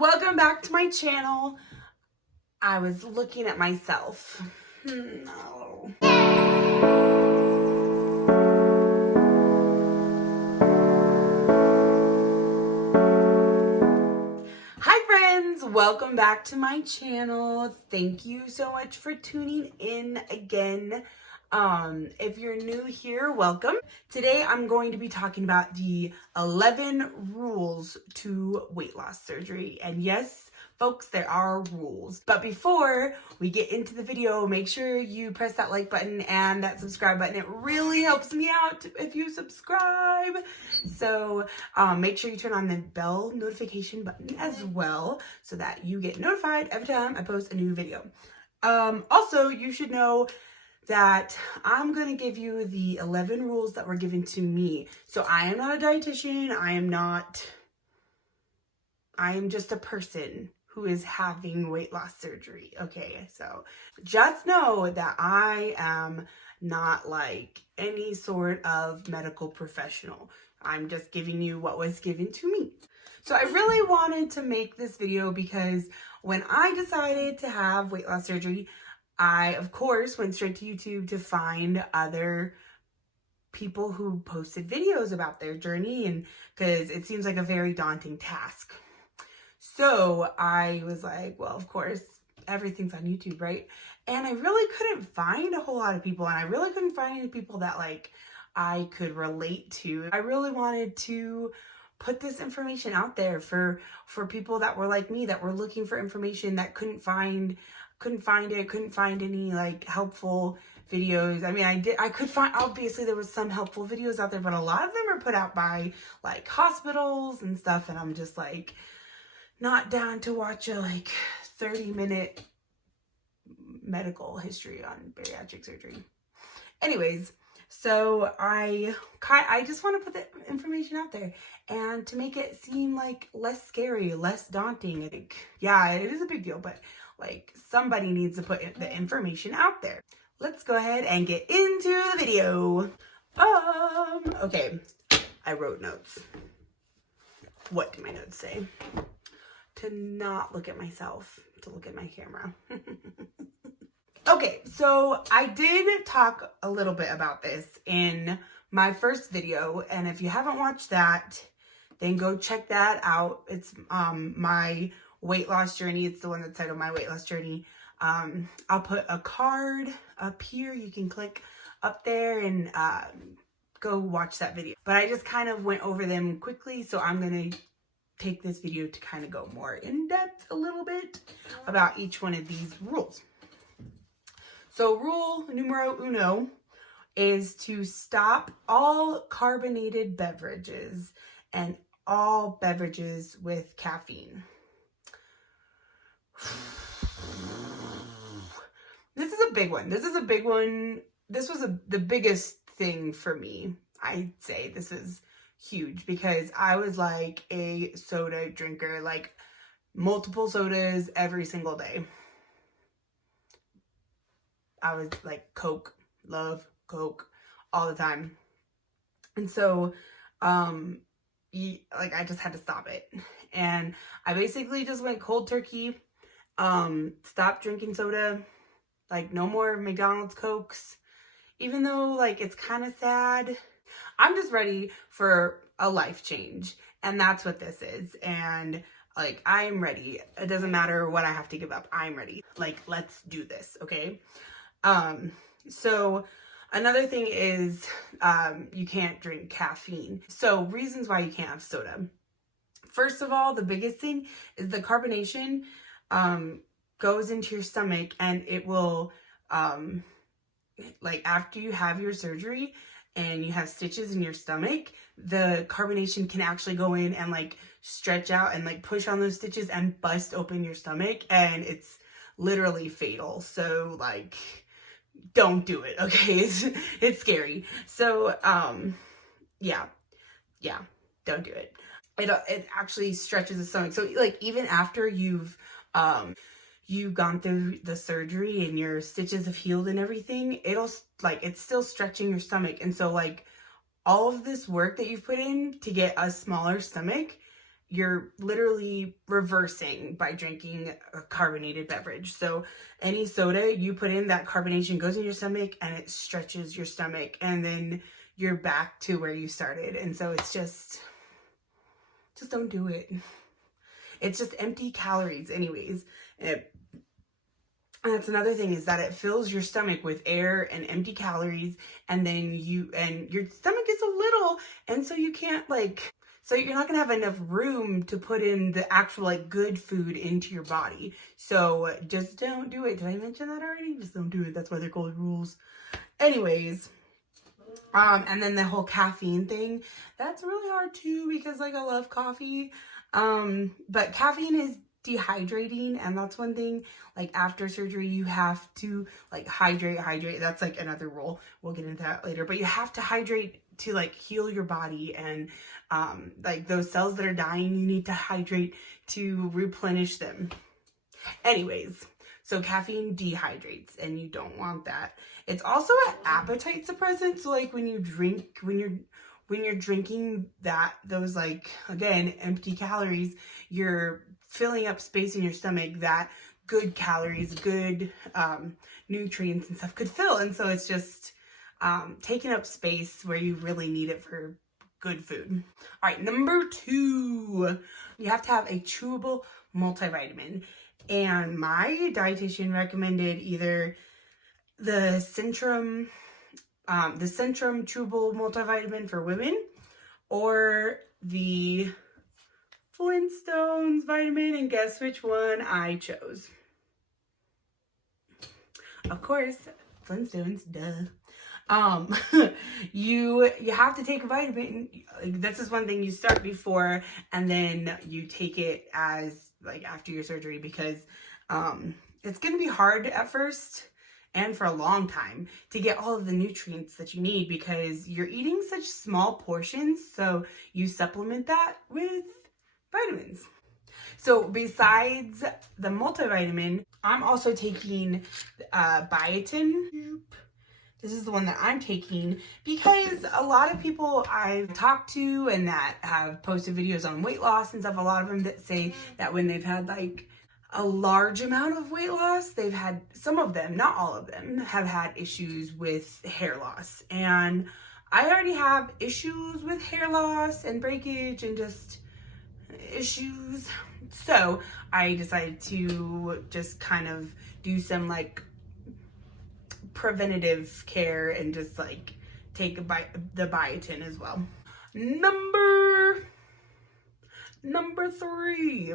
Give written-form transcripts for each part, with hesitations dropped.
welcome back to my channel. I was looking at myself. No. Hi friends, welcome back to my channel. Thank you so much for tuning in again. If you're new here, welcome. Today I'm going to be talking about the 11 rules to weight loss surgery. And yes, folks, there are rules. But before we get into the video, make sure you press that like button and that subscribe button. It really helps me out if you subscribe. So make sure you turn on the bell notification button as well so that you get notified every time I post a new video. Also, you should know that I'm going to give you the 11 rules that were given to me. So I am not a dietitian. I am just a person who is having weight loss surgery. Okay, so just know that I am not like any sort of medical professional. I'm just giving you what was given to me. So I really wanted to make this video because when I decided to have weight loss surgery, I, of course, went straight to YouTube to find other people who posted videos about their journey, and because it seems like a very daunting task. So I was like, well, of course, everything's on YouTube, right? And I really couldn't find a whole lot of people, and I really couldn't find any people that like I could relate to. I really wanted to put this information out there for people that were like me, that were looking for information, that couldn't find any like helpful videos. I mean, I could find, obviously there was some helpful videos out there, but a lot of them are put out by like hospitals and stuff, and I'm just like not down to watch a like 30-minute medical history on bariatric surgery. Anyways, so I just want to put the information out there and to make it seem like less scary, less daunting. I think, yeah, it is a big deal, but like somebody needs to put the information out there. Let's go ahead and get into the video. Okay, I wrote notes. What do my notes say? To not look at myself, to look at my camera. Okay, so I did talk a little bit about this in my first video, and if you haven't watched that, then go check that out. It's my weight loss journey. It's the one that's titled My Weight Loss Journey. I'll put a card up here. You can click up there and go watch that video. But I just kind of went over them quickly, so I'm going to take this video to kind of go more in depth a little bit about each one of these rules. So rule numero uno is to stop all carbonated beverages and all beverages with caffeine. This is a big one. This is a big one. This was the biggest thing for me. I'd say this is huge because I was like a soda drinker, like multiple sodas every single day. I was like Coke, love Coke all the time. And so, like I just had to stop it. And I basically just went cold turkey, stopped drinking soda, like no more McDonald's Cokes, even though like it's kind of sad. I'm just ready for a life change, and that's what this is. And like, I am ready. It doesn't matter what I have to give up. I'm ready. Like, let's do this. Okay. So another thing is, you can't drink caffeine. So reasons why you can't have soda. First of all, the biggest thing is the carbonation, goes into your stomach, and it will, like after you have your surgery and you have stitches in your stomach, the carbonation can actually go in and like stretch out and like push on those stitches and bust open your stomach, and it's literally fatal. So like, don't do it. Okay. It's scary. So, yeah, don't do it. It actually stretches the stomach. So like, even after you've gone through the surgery and your stitches have healed and everything, it's still stretching your stomach. And so like all of this work that you've put in to get a smaller stomach you're literally reversing by drinking a carbonated beverage. So any soda you put in, that carbonation goes in your stomach and it stretches your stomach, and then you're back to where you started. And so it's just don't do it. It's just empty calories anyways. And that's another thing, is that it fills your stomach with air and empty calories, and then your stomach gets a little, and so you can't so you're not gonna have enough room to put in the actual good food into your body. So just don't do it. Did I mention that already? Just don't do it. That's why they're called rules. Anyways, and then the whole caffeine thing, that's really hard too, because I love coffee. But caffeine is dehydrating, and that's one thing. After surgery, you have to hydrate. That's another rule. We'll get into that later, but you have to hydrate to heal your body, and those cells that are dying, you need to hydrate to replenish them. Anyways, so caffeine dehydrates, and you don't want that. It's also an appetite suppressant. So when you're drinking those again, empty calories, you're filling up space in your stomach that good calories, good nutrients and stuff could fill. And so it's just taking up space where you really need it for good food. All right, number 2, you have to have a chewable multivitamin. And my dietitian recommended either the Centrum chewable multivitamin for women, or the Flintstones vitamin, and guess which one I chose? Of course, Flintstones, duh. You have to take a vitamin. This is one thing you start before, and then you take it as after your surgery, because it's going to be hard at first and for a long time to get all of the nutrients that you need, because you're eating such small portions. So you supplement that with vitamins. So besides the multivitamin, I'm also taking biotin. This is the one that I'm taking because a lot of people I've talked to and that have posted videos on weight loss and stuff, a lot of them that say that when they've had a large amount of weight loss, they've had, some of them, not all of them, have had issues with hair loss. And I already have issues with hair loss and breakage and just issues. So I decided to just kind of do some preventative care and just take the biotin as well. Number 3.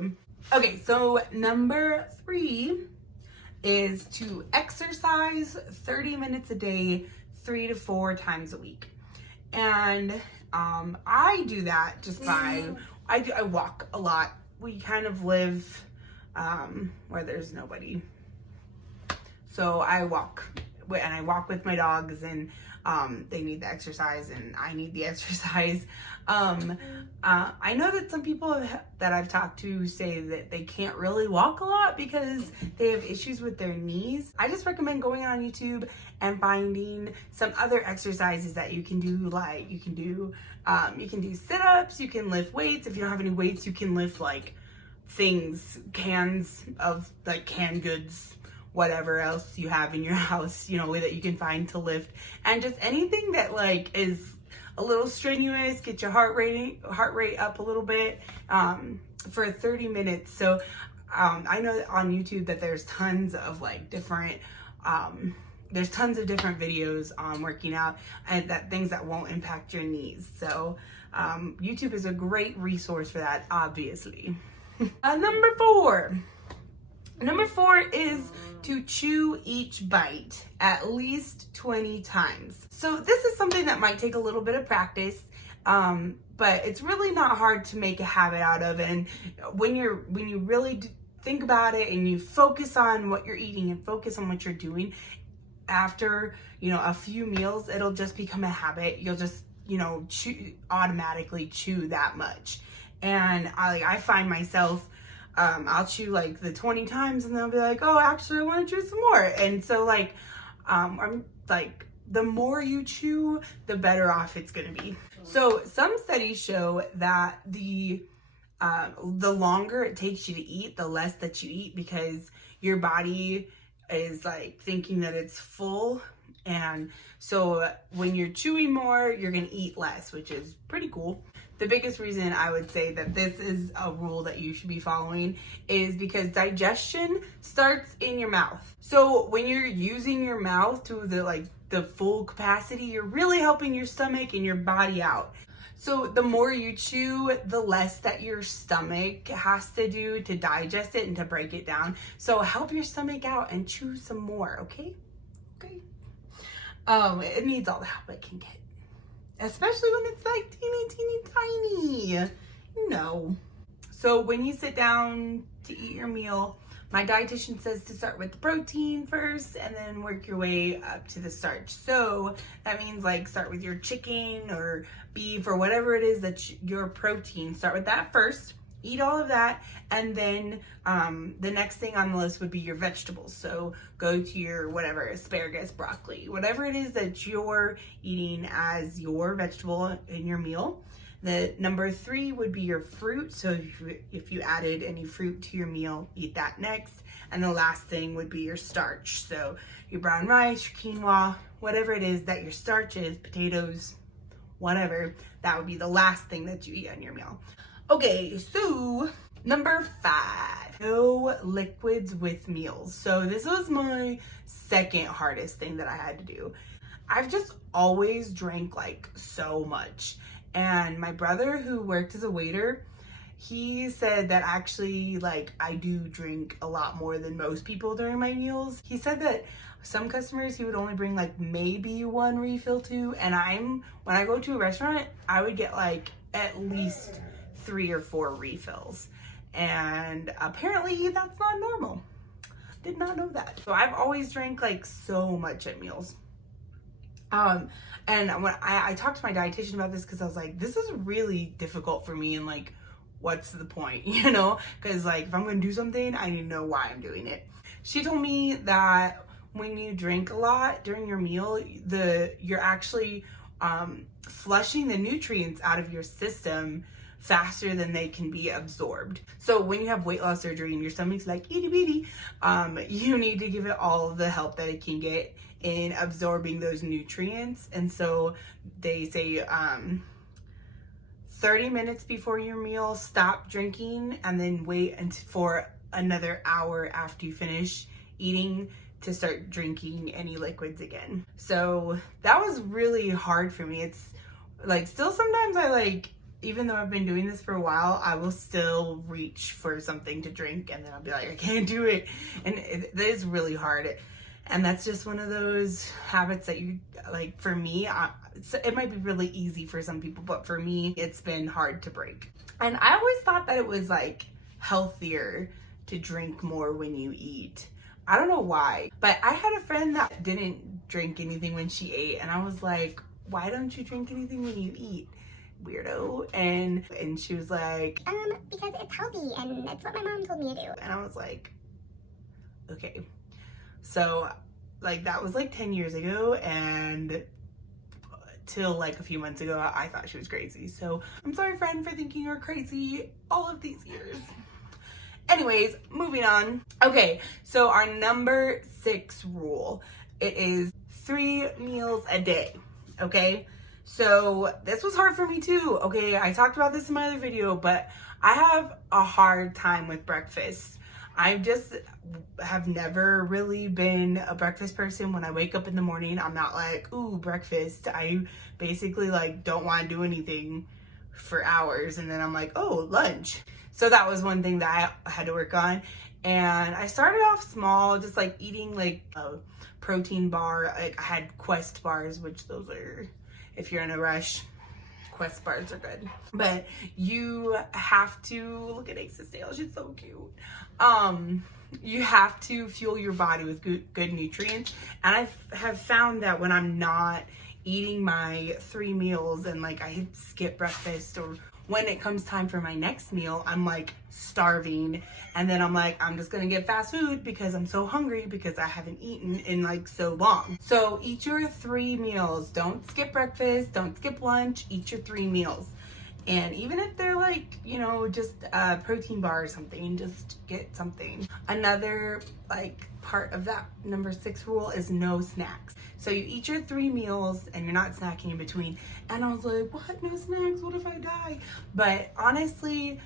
Okay, so number 3 is to exercise 30 minutes a day, 3 to 4 times a week. And I do that just by, I walk a lot. We kind of live where there's nobody. So I walk, and I walk with my dogs, and they need the exercise and I need the exercise. I know that some people that I've talked to say that they can't really walk a lot because they have issues with their knees. I just recommend going on YouTube and finding some other exercises that you can do. You can do sit-ups, you can lift weights. If you don't have any weights, you can lift things, cans of canned goods, whatever else you have in your house, that you can find to lift, and just anything that is a little strenuous, get your heart rate up a little bit for 30 minutes. So I know that on YouTube that there's tons of different there's tons of different videos on working out and things that won't impact your knees. So YouTube is a great resource for that, obviously. Number 4 is to chew each bite at least 20 times. So this is something that might take a little bit of practice, but it's really not hard to make a habit out of. And when you really think about it and you focus on what you're eating and focus on what you're doing, after a few meals, it'll just become a habit. You'll just automatically chew that much. And I find myself, I'll chew the 20 times and they'll be oh, actually I want to chew some more. And so I'm the more you chew, the better off it's going to be. So some studies show that the the longer it takes you to eat, the less that you eat, because your body is like thinking that it's full. And so when you're chewing more, you're gonna eat less, which is pretty cool. The biggest reason I would say that this is a rule that you should be following is because digestion starts in your mouth. So when you're using your mouth to the full capacity, you're really helping your stomach and your body out. So the more you chew, the less that your stomach has to do to digest it and to break it down. So help your stomach out and chew some more, okay? Okay. It needs all the help it can get. Especially when it's like teeny tiny, you know. So when you sit down to eat your meal, my dietitian says to start with the protein first and then work your way up to the starch. So that means like start with your chicken or beef or whatever it is that's your protein. Start with that first, eat all of that, and then the next thing on the list would be your vegetables. So go to your whatever, asparagus, broccoli, whatever it is that you're eating as your vegetable in your meal. The number 3 would be your fruit. So if you added any fruit to your meal, eat that next. And the last thing would be your starch. So your brown rice, your quinoa, whatever it is that your starch is, potatoes, whatever, that would be the last thing that you eat on your meal. Okay, so number 5, no liquids with meals. So this was my second hardest thing that I had to do. I've just always drank like so much. And my brother, who worked as a waiter, he said that actually like I do drink a lot more than most people during my meals. He said that some customers he would only bring like maybe 1 refill to, and when I go to a restaurant, I would get like at least 3 or 4 refills. And apparently that's not normal. Did not know that. So I've always drank like so much at meals. And when I talked to my dietitian about this, because I was like, this is really difficult for me, and like, what's the point, you know? Because like, if I'm gonna do something, I need to know why I'm doing it. She told me that when you drink a lot during your meal, you're actually flushing the nutrients out of your system faster than they can be absorbed. So when you have weight loss surgery and your stomach's like itty bitty, you need to give it all of the help that it can get in absorbing those nutrients. And so they say 30 minutes before your meal, stop drinking, and then wait for another hour after you finish eating to start drinking any liquids again. So that was really hard for me. It's like still sometimes I like, even though I've been doing this for a while, I will still reach for something to drink, and then I'll be like, I can't do it. And it is really hard. And that's just one of those habits that you, like for me, it might be really easy for some people, but for me, it's been hard to break. And I always thought that it was like healthier to drink more when you eat. I don't know why, but I had a friend that didn't drink anything when she ate, and I was like, why don't you drink anything when you eat? Weirdo. And she was like, because it's healthy and it's what my mom told me to do. And I was like, okay. So like that was like 10 years ago, and till like a few months ago I thought she was crazy. So I'm sorry, friend, for thinking you're crazy all of these years. Anyways, moving on. Okay, so our number 6 rule, it is 3 meals a day. Okay, so this was hard for me too. Okay, I talked about this in my other video, but I have a hard time with breakfast. I just have never really been a breakfast person. When I wake up in the morning, I'm not like, ooh, breakfast. I basically like don't want to do anything for hours, and then I'm like, oh, lunch. So that was one thing that I had to work on. And I started off small, just like eating like a protein bar. Like I had Quest bars, which those are, if you're in a rush, Quest bars are good. But you have to, look at Ace's tail, she's so cute. You have to fuel your body with good nutrients. And I have found that when I'm not eating my 3 meals and like I skip breakfast, or when it comes time for my next meal, I'm like starving. And then I'm like, I'm just gonna get fast food because I'm so hungry because I haven't eaten in like so long. So eat your 3 meals. Don't skip breakfast, don't skip lunch, eat your 3 meals. And even if they're like, you know, just a protein bar or something, just get something. Another like part of that number 6 rule is no snacks. So you eat your 3 meals and you're not snacking in between. And I was like, what? No snacks? What if I die? But honestly,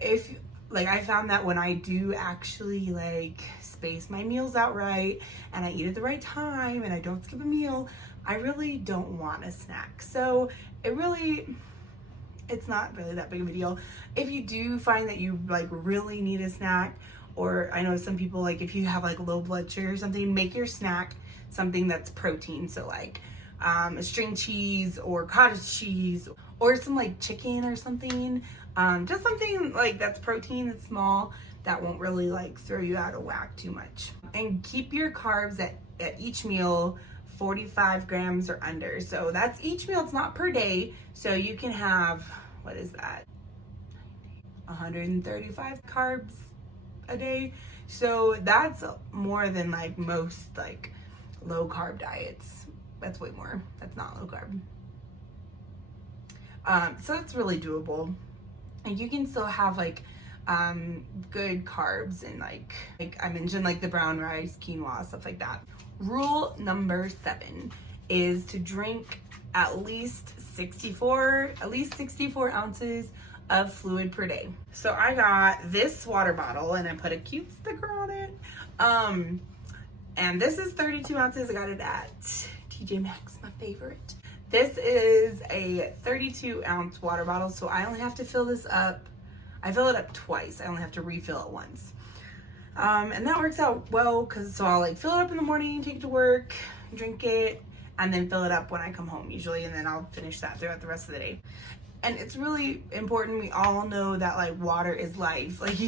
if like I found that when I do actually like space my meals out right and I eat at the right time and I don't skip a meal, I really don't want a snack. So it's not really that big of a deal. If you do find that you like really need a snack, or I know some people like if you have like low blood sugar or something, make your snack something that's protein. So like a string cheese or cottage cheese or some like chicken or something. Just something like that's protein, that's small, that won't really like throw you out of whack too much. And keep your carbs at each meal 45 grams or under. So that's each meal, it's not per day. So you can have, what is that? 135 carbs a day. So that's more than like most like low carb diets. That's way more. That's not low carb. So it's really doable. And you can still have like good carbs and like I mentioned, like the brown rice, quinoa, stuff like that. Rule number 7 is to drink at least 64 ounces of fluid per day. So I got this water bottle and I put a cute sticker on it. And this is 32 ounces. I got it at TJ Maxx, my favorite. This is a 32 ounce water bottle, so I only have to fill this up. I fill it up twice. I only have to refill it once. And that works out well because so I'll like fill it up in the morning, take it to work, drink it, and then fill it up when I come home usually, and then I'll finish that throughout the rest of the day. And it's really important. We all know that like water is life. Like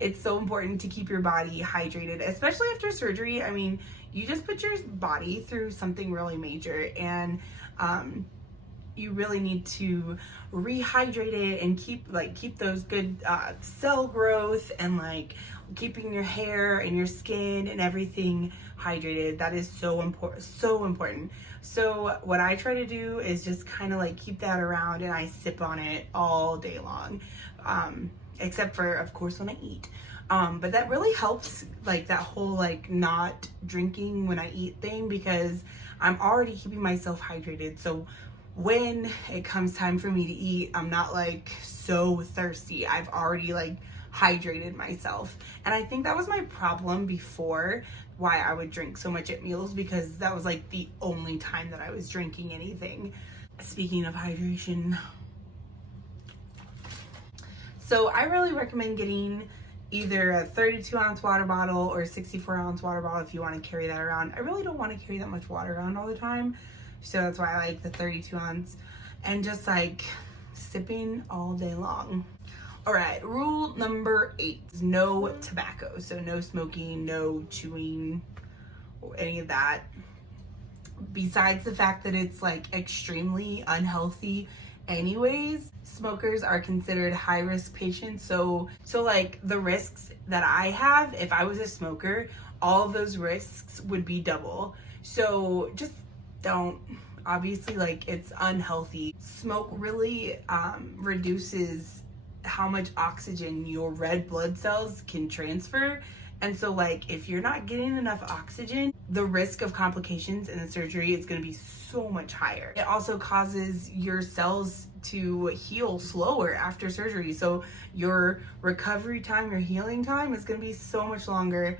it's so important to keep your body hydrated, especially after surgery. I mean, you just put your body through something really major, and you really need to rehydrate it and keep those good cell growth and like keeping your hair and your skin and everything hydrated. That is so important. So what I try to do is just kind of like keep that around, and I sip on it all day long, except for of course when I eat. But that really helps, like that whole like not drinking when I eat thing, because I'm already keeping myself hydrated. So when it comes time for me to eat, I'm not like so thirsty. I've already like hydrated myself. And I think that was my problem before, why I would drink so much at meals, because that was like the only time that I was drinking anything. Speaking of hydration, so I really recommend getting either a 32 ounce water bottle or a 64 ounce water bottle if you want to carry that around. I really don't want to carry that much water around all the time, so that's why I like the 32 ounce, and just like sipping all day long. All right, rule number 8 is no tobacco. So no smoking, no chewing, or any of that. Besides the fact that it's like extremely unhealthy anyways, smokers are considered high risk patients. So like the risks that I have, if I was a smoker, all of those risks would be double. So just don't, obviously like it's unhealthy. Smoke really reduces how much oxygen your red blood cells can transfer. And so like if you're not getting enough oxygen, the risk of complications in the surgery is going to be so much higher. It also causes your cells to heal slower after surgery. So your recovery time, your healing time is going to be so much longer.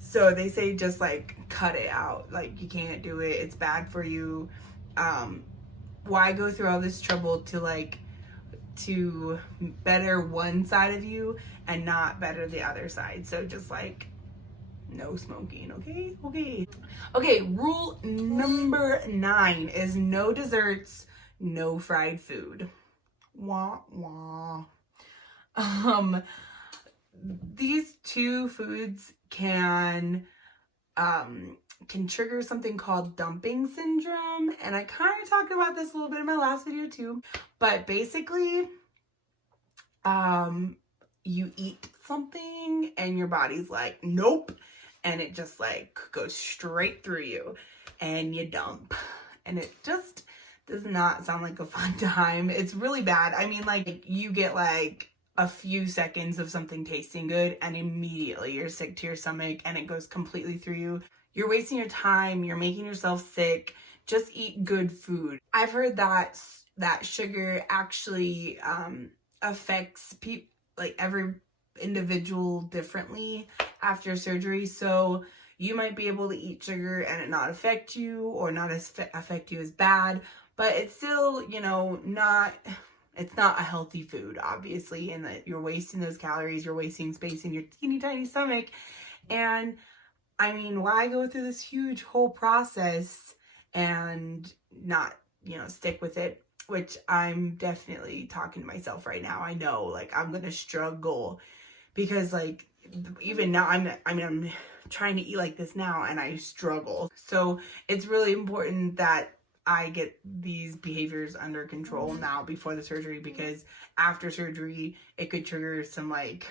So they say just like cut it out. Like you can't do it. It's bad for you. Why go through all this trouble to better one side of you and not better the other side? So just like no smoking. Okay, rule number 9 is no desserts, no fried food. Wah wah. These two foods can trigger something called dumping syndrome, and I kind of talked about this a little bit in my last video too. But basically, you eat something and your body's like, nope, and it just like goes straight through you and you dump, and it just does not sound like a fun time. It's really bad. I mean, like, you get like a few seconds of something tasting good and immediately you're sick to your stomach and it goes completely through you. You're wasting your time. You're making yourself sick. Just eat good food. I've heard that sugar actually affects like every individual differently after surgery. So you might be able to eat sugar and it not affect you, or not affect you as bad, but it's still, you know, it's not a healthy food, obviously, and that you're wasting those calories, you're wasting space in your teeny tiny stomach. And I mean, why go through this huge whole process and not, you know, stick with it? Which I'm definitely talking to myself right now. I know, like, I'm gonna struggle because, like, even now I'm trying to eat like this now and I struggle. So it's really important that I get these behaviors under control now before the surgery, because after surgery it could trigger some like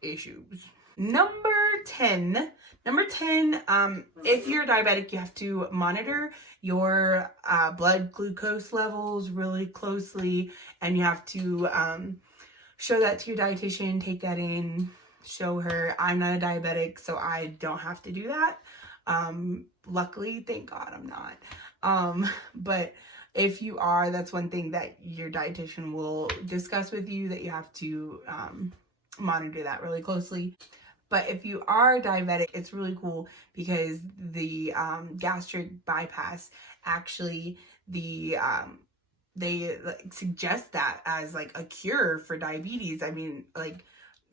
issues. Number 10, if you're diabetic, you have to monitor your blood glucose levels really closely, and you have to show that to your dietitian, take that in, show her. I'm not a diabetic, so I don't have to do that. Luckily, thank God I'm not. But if you are, that's one thing that your dietitian will discuss with you, that you have to monitor that really closely. But if you are diabetic, it's really cool because the gastric bypass, actually, they like suggest that as like a cure for diabetes. I mean, like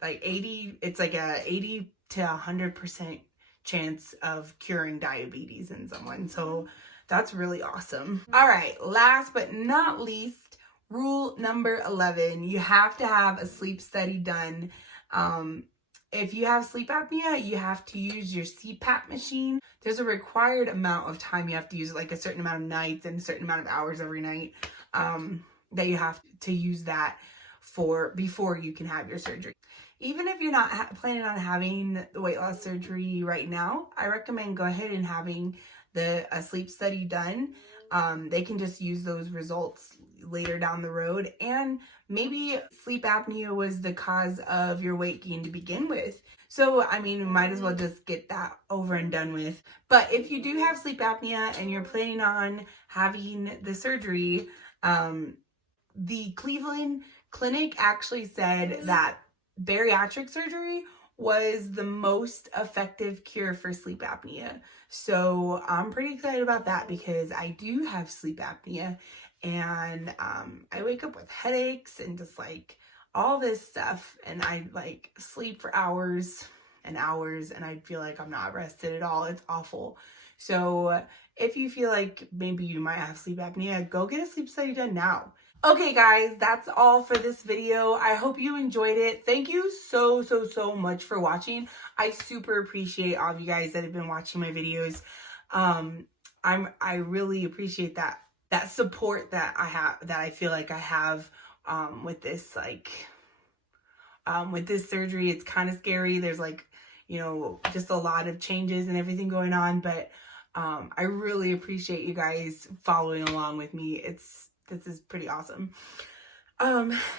80, it's like a 80 to 100% chance of curing diabetes in someone. So that's really awesome. All right, last but not least, rule number 11, you have to have a sleep study done. If you have sleep apnea, you have to use your CPAP machine. There's a required amount of time you have to use it, like a certain amount of nights and a certain amount of hours every night, that you have to use that for before you can have your surgery. Even if you're not planning on having the weight loss surgery right now, I recommend go ahead and having a sleep study done. They can just use those results later down the road, and maybe sleep apnea was the cause of your weight gain to begin with. So, I mean, you might as well just get that over and done with. But if you do have sleep apnea and you're planning on having the surgery, the Cleveland Clinic actually said that bariatric surgery was the most effective cure for sleep apnea. So I'm pretty excited about that because I do have sleep apnea, and I wake up with headaches and just like all this stuff, and I like sleep for hours and hours and I feel like I'm not rested at all. It's awful. So if you feel like maybe you might have sleep apnea, go get a sleep study done now. Okay guys, that's all for this video. I hope you enjoyed it. Thank you so much for watching. I super appreciate all of you guys that have been watching my videos. I really appreciate that support that I feel like I have with this, like with this surgery. It's kind of scary. There's like, you know, just a lot of changes and everything going on, but I really appreciate you guys following along with me. This is pretty awesome.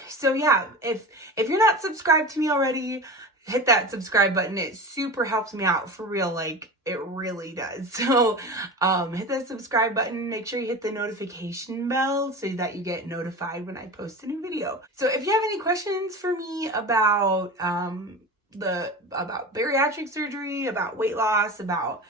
So yeah, if you're not subscribed to me already, hit that subscribe button. It super helps me out, for real. Like, it really does. So hit that subscribe button. Make sure you hit the notification bell so that you get notified when I post a new video. So if you have any questions for me about about bariatric surgery, about weight loss, about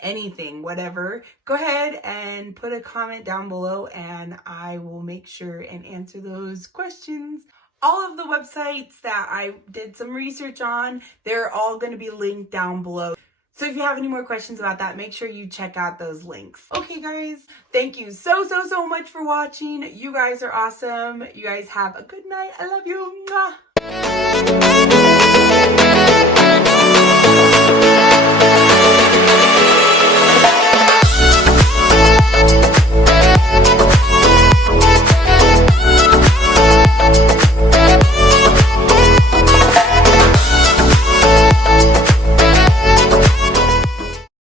anything, whatever, go ahead and put a comment down below and I will make sure and answer those questions. All of the websites that I did some research on, they're all going to be linked down below. So if you have any more questions about that, make sure you check out those links. Okay guys, thank you so much for watching. You guys are awesome. You guys have a good night. I love you. Mwah.